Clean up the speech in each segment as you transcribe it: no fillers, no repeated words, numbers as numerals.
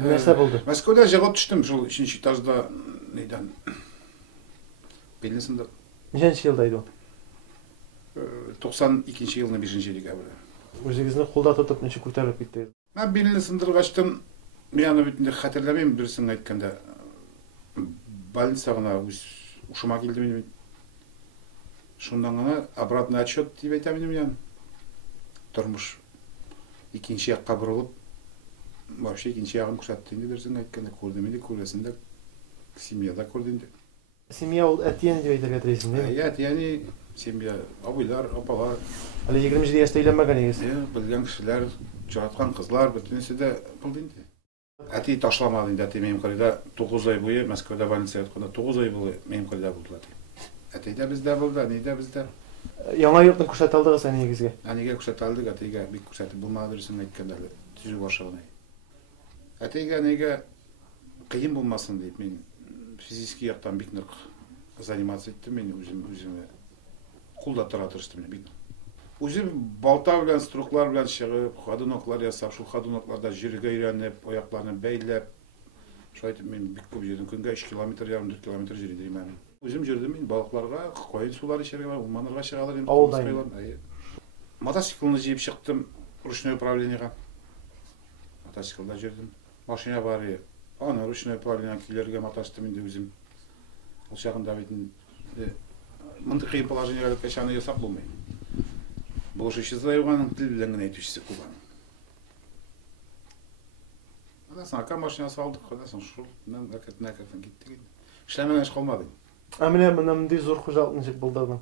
Нәрсе булды? Мәскәүдә җавап төштем, шул 3нче этажда нидән. Белне сындыр. Ничәнче елда иде ул? 92 елның 5 декабрьдә. Үзегезне кулда тотып ничек күтәреп киттегез? Мен белне сындыргачтым, мен аны битендә хәтерләмим, дөресен әйткәндә. Больницага үз ушыма килде минем. Шундан гына обратный отчет дип әйтәм мен. Тормыш икенче якка борылып, вообще икенче ягым күрсәтте инде дөресен әйткәндә, күрдем инде, күрәсендә семьяда күрдем инде. Семья ул әтиәне дип әйтергә телисең, диме? Әтиәне, семья, абыйлар, апалар. Әле 27 яшьтә өйләнмәгәнегез. Белгән кешеләр, җараткан кызлар, бөтенесе дә булды инде. Әти ташламады инде, әти минем кырыйда 9 ай буе Мәскәүдә больницада ятканда 9 ай буе минем кырыйда булдылар. Әти дә бездә булды, әни дә бездә. Яңа йортны күрсәтә алдыгыз әнигезгә? Әнигә күрсәтә алдык, әтигә бик күрсәтеп булмады дөресен әйткәндә, төзү башлыгына. Әтигә әнигә кыен булмасын дип мин физически яктан бик нык заниматься иттем, мен үземне кулда тора тырыштым бик. Үзем балта белән, струклар белән чыгып, ходуноклар ясап, шул ходунокларда җиргә өйрәнеп, аякларны бәйләп, шулай итеп мин бик күп җирдән көнгә 3 километр, ярым 4 километр җир идем мен. Үзем җөрдем мин балыкларга, кайын сулар эчәргә, урманнарга чыгалар инде. Авылда. Мотоциклны җыеп чыктым ручное управлениегә. Мотоциклда җөрдем. Машина бар иде. Аны ручное управлениегә килергә маташтым инде үзем. Ул чагында бит мынтыйкый положениегә кешәне ясап булмый. Булышучы заявганның тел белән генә әйтүчесе куллан. Анда сака машинасы алдык, хәдәсен шул, мен накатан киттек. Эшләмәгән эш калмады. Менә мондай зур хуҗалык ничек булды?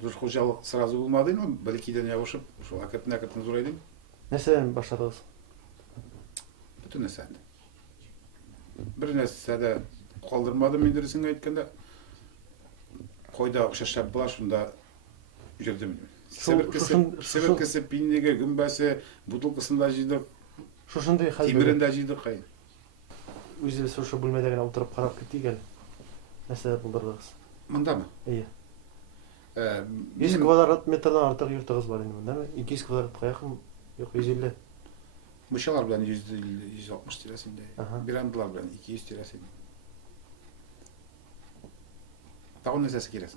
Зур хуҗалык сразу булмады, но бәлкидән ябышып, шул накатан зурайды. Нәрсәдән башладыгыз? Бөтен нәрсәдән. Бер нәрсәдә калдырмадым мин дөресен әйткәндә. Койда акча була, шунда җөрдем. Себеркесе, пиннеге, гүмбәсе, бутылкасында җыйдык. Шушындый хәл. Тимерендә җыйдык кай. Үзегез шушы бүлмәдә генә утырып карап киттек әле. Нәрсә булдырдыгыз? Мондамы? Ие. 100 квадрат метрдан артык йортыгыз бар инде мондамы? 200 квадратка якын, юк 150. Мышалар белән 150-160 тирәсендә. Верандалар белән 200 тирәсендә. Тагын нәрсәсе кирәк?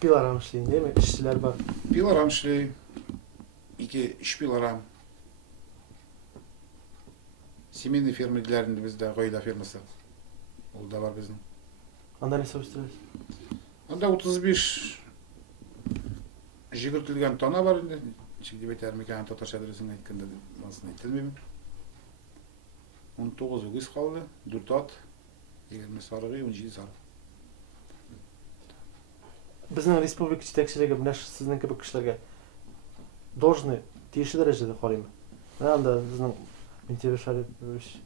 Пилорам эшләйм, диме? Эшчеләр бар. Пилорам эшләй. 2-3 пилорам. Семейный фермерләрендә бездә гаилә фермасы. Ул да бар безнең. Анда нәрсә үстерәсез? Анда 35 җигертелгән тона бар инде. Ничек дип әйтәр микән татарча дөресен әйткәндә монысын әйтелмим. 19 үгез калды, 4 ат, 20 сарыгы, 17 сарык. Безнең республика җитәкчелеге менә сезнең кебек кешеләргә должны тиешле дәрәҗәдә карыймы? Менә анда безнең Минтимер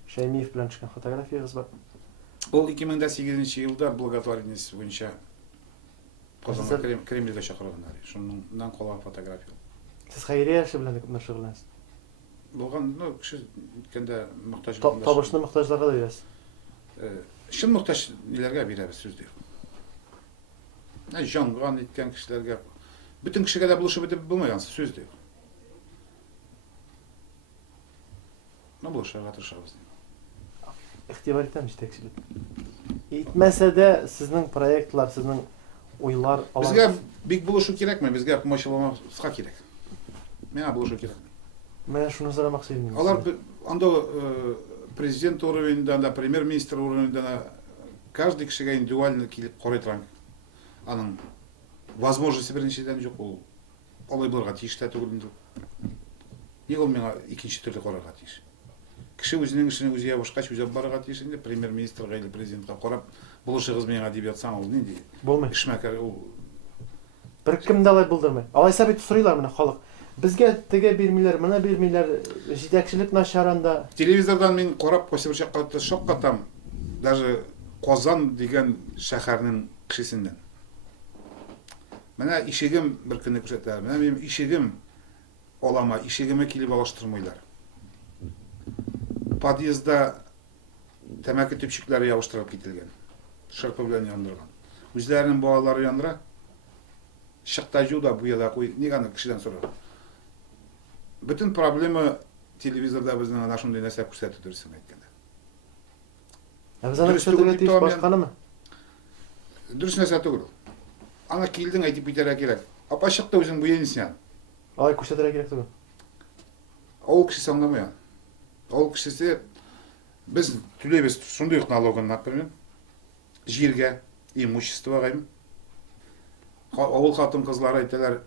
Шәймиев белән төшкән фотографиягыз бар. Ул 2008 елда благотворительность буенча Казанга Кремльгә чакырганнар. Шуннан калган фотография. Сез хәйрия эше белән күп шөгыльләнәсез. Булган, кеше иткәндә мохтаҗ табышны мохтаҗларга да бирәсез. Шын мохтаҗ ниләргә бирәбез сүз дип. Җанган иткән кешеләргә бөтен кешегә дә булышып бетеп булмаган сүз дип. Булышырга тырышабыз. Игътибар итәм җитәкчелек. Итмәсә дә сезнең проектлар, сезнең уйлар Безгә бик булышу кирәкме? Безгә комачылыгы кирәк. Миңа булышу кирәк. Менә шуны сорамакчы идем. Алар анда президент уровенендә, да премьер-министр уровенендә каждый кешегә индивидуально килеп карый торган. Аның возможности беренчедән юк ул. Алай булырга тиеш тә түгел инде. Ник ул миңа икенче төрле карарга тиеш? Кеше үзенең эшен үзе ябышкач, үзе барырга тиеш инде, премьер-министрга или президентка карап, булышыгыз миңа дип ятсаң, ул нинди? Булмый. Эшмәкәр ул. Беркем дә алай булдырмый. Алайса бит сорыйлар менә халык. Безгә теге бирмиләр, менә бирмиләр, җитәкчелек начарында. Телевизордан мин карап кайсы бер чакта шок катам. Даже Казан дигән шәһәрнең кешесеннән. Менә ишегем бер көнне күрсәтәләр. Менә минем ишегем алама, ишегемә килеп алыштырмыйлар. Подъездда тәмәке төпчекләре ябыштырып кителгән. Шырпы белән яндырган. Үзләренең балалары яндыра. Шыкта жуда буяда куй, ник аны кешедән сорар. Бөтен проблема телевизорда біздің ана шундай нәрсе көрсетті дұрысын айтканда. Biz ana Dürüst köşede değil, tiş tamam başkanı mı? Дұрыс нәрсе түгіл. Ана келдің айтып битер керек. Апа шықты өзің бұл енісінен. Ay köşede gerek değil. Ауыл кішісі аңдамай. Ауыл кішісі біз төлейбіз сондай налогын, например, жерге, имуществоға. Ауыл қатын қызлар айталар,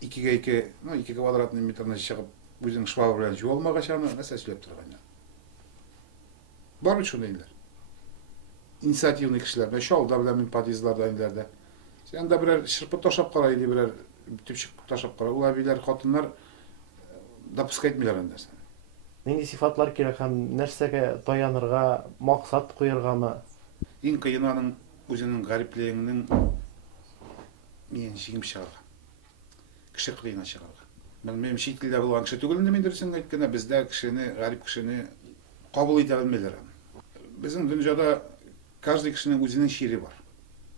2 квадратный метріне шығып, өзің швабр білен жуа алмаға шаны, нәрсе сөйлеп тұрған. Бар шондайлар. Инициативный кішілер. Мен шалда білем, мен подъездларда айныларда. Сен да бірер шырпы тошап қарайды, бірер түпшік тошап қарайды. Ол әбейлер, қатынлар допускай етмейлер андерсен. Нендей сифатлар керек һәм нәрсәгә таянырга, мақсат қойыргамы? Ең қиын аның өзінің ғариплігінің мен жегім шығарға. Кіші қиына шығарға. Мен шет тілде болған кіші түгілінде мен дұрысын айтканда бізде кішіні, ғарип кішіні қабыл ете білмейлер. Біздің дүниеде каждый кішінің өзінің шері бар.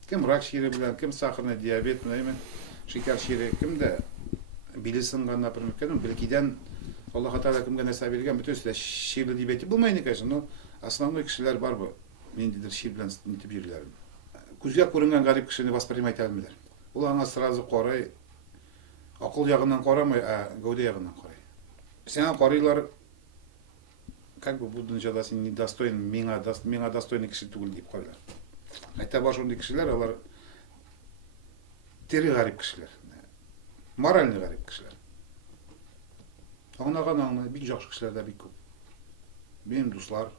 Кім рак шері білен, кім сахарный диабет, шекер шері, кімді билесінған, например, кім білкиден Аллаха Таала кімге нәрсе берген, бүтөсі шерлі диабеті болмайны, конечно, но основной кішілер бар бұл. Мен дедір шер білен нетіп жерлерім. Көзге көрінген ғарип кішіні воспринимать әлмелер. Ол аңа сразу қорай, ақыл жағынан қорамай, гәуде жағынан қорай. Сен қорайлар, как бы бұл дүниеде сен недостоин, меңа достойный кіші түгіл деп қойлар. Айта бар шондай кішілер, олар тері ғарип кішілер, моральный ғарип кішілер. Аңнаған бик жақсы кішілер де бик көп. Менің дуслар.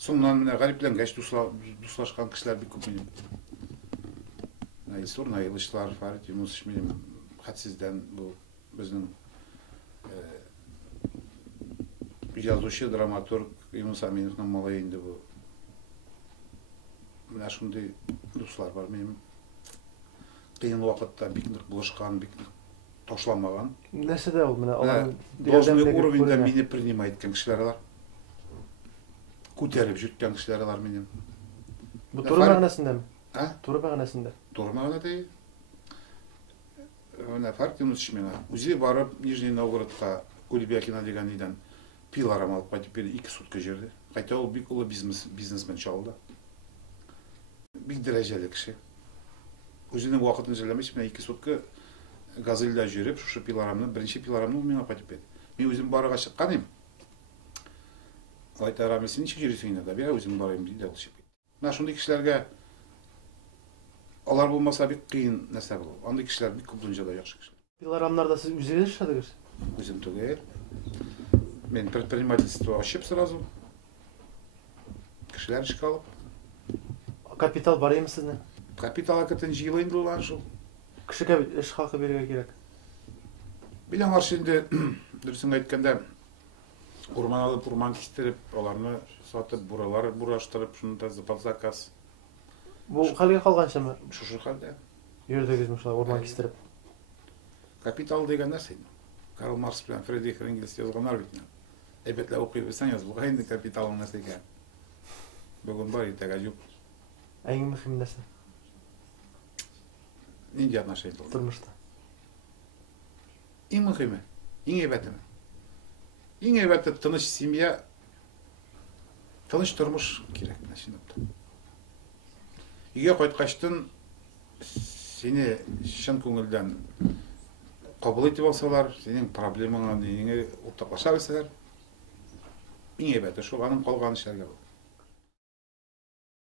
Соңынан міне ғарипленгәч дуслашқан кішілер бик көп менің. Исур Наилышлар, Фарид Юнусович менің хатсізден бұл біздің жазушы, драматург Юнус Аминовның малайында бұл. Міне шындай дуслар бар менің. Қиын уақытта бик нық бұлышқан, бик нық тошламаған. Нәрседе ол міне? Должный уровеньда мені принимает кішілер алар. Көтеріп жүрткен кішілер алар менің. Бұл туры мәғінесінде ме? Туры мәғінесінде? Туры мәғінеде. Фарид Юнусович мені үзе барып Нижний Новгородқа Кулебякина деген үйден пиларам алып қайтып берді 2 сутка жерде. Қайта ол бик ұлы бизнесмен шалды. Бик дәрежелі кіші. Өзінің уақытын желемейші, мен 2 сутка газельда жүріп, шушы пиларамны, бірінші пиларамны ол мен қайтып берді. Мен өзім барыға шыққан ем. Айта рамесі неше жүресің еді, бе өзім барайым дейді, ол шепейді. Шындай кішілерге олар болмаса бик қиын нәрсе бұл. Андай кішілер бик көп дүниеде жақсы кішілер. Пиларамнарда сіз өзіңіз yaşadыңыз? Өзім түгел. Мен предпринимательство ашып сразу. Кішілер ішке алып. Капитал бар емі сізне? Капитал акытын жиылайын болған жыл. Кіші іш хақы беруге керек. Білен аршында дұрысын айтканда урман алып, урман кестіріп, оларны сатып, буралар бураштырып, шында под заказ. Бұл қалге қалғанша ма? Шушы қалда. Үйірдегіз мұшылар, урман кестіріп. Капитал деген нәрсе. Карл Маркс білен Фридрих Энгельс жазғанар бітін. Әбетлі оқи білсен яз, бұға енді капиталың нәрсе екен. Бүгін бар, ертеге жоқ. Әйін мұхим нәрсе? Ненде отношение болды? Тұрмышта. Ең мұхимі, ең әбәтімі. Ең әбәті тыныш семья, тыныш тұрмыш керек. Үйге қайтқаштың сені шын көңілден қабыл етіп алсалар, сенің проблемаңа неңе ортақлаша білселер, ең әбәті шоғаның қалғаны шәрге бұл.